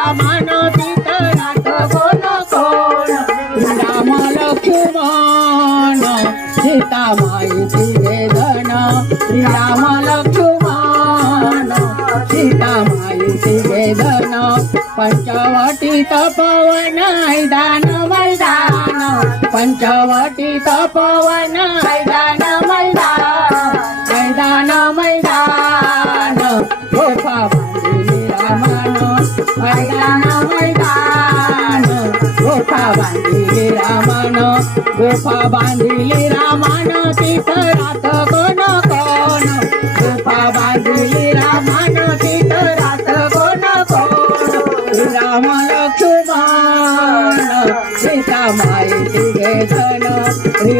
रामान चितरात कोण कोण राम लक्ष्मण सीता माहिती वेदन राम लक्ष्मण सीता माहिती वेदन पंचवटी तपोवन मैदान मैदान पंचवटी तपोवन मैदान मैदान मैदान मैदान गोपा बांधिली रामान मैदान मैदान गोपा बांधिली रामान गोपा बांधिली रामान चितरात कोण कोण गोपा बांधिली रामान चितरात कोण कोण राम लक्ष्मण सीता माहिती वेदन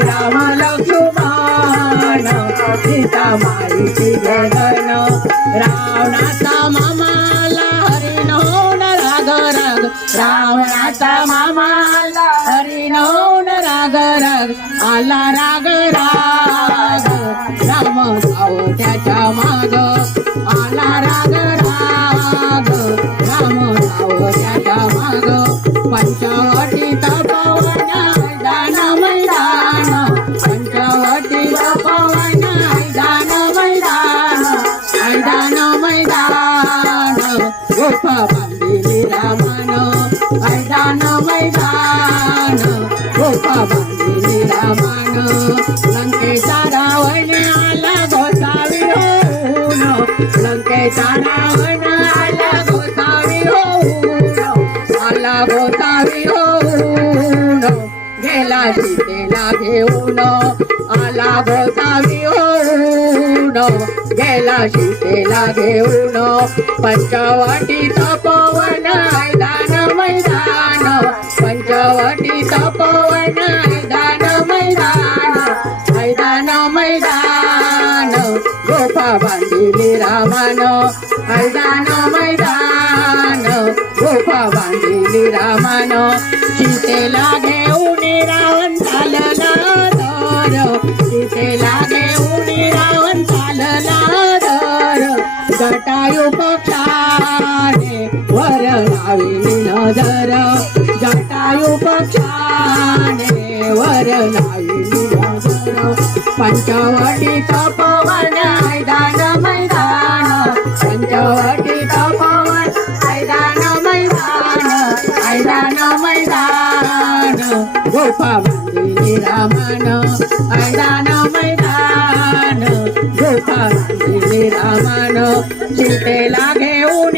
राम लक्ष्मण सीता माहिती वेदन रावणाचा मामाला हरिणोन राग राग रावणाचा मामाला हरिणोन राग राग आला राग राग राम जाओ त्याच्या माग आला राग राग राम जाओ त्याच्या माग पंचवटी तपोवन मैदान मैदान पंचवटी तपोवन मैदान मैदान मैदान मैदान गोपा बांधिली रामान मैदान मैदान गोपा बांधिली रामान लंकेचा रावण आला गोसावी होऊन लंकेचा रावण आला गोसावी होऊन आला गोसावी होऊन गेला सीतेला घेऊन आला गोसावी होऊन गेला सीतेला घेऊन पंचवटी तपोवन मैदान मैदान पंचवटी तपोवन मैदान मैदान मैदान मैदान गोपा बांधिली रामान मैदान मैदान गोपा बांधिली रामान सीतेला घेऊन रावण चालला दर सीतेला घेऊन रावण चालला दर जटायू पक्षाने वर लाविली नजर जटायू पक्षाने वर लाविली नजर पंचवटी तपोवन मैदान मैदान पंचवटी तपोवन मैदान मैदान मैदान मैदान गोपा बांधिली रामान मैदान मैदान गोपा बांधिली रामान सीतेला घेऊन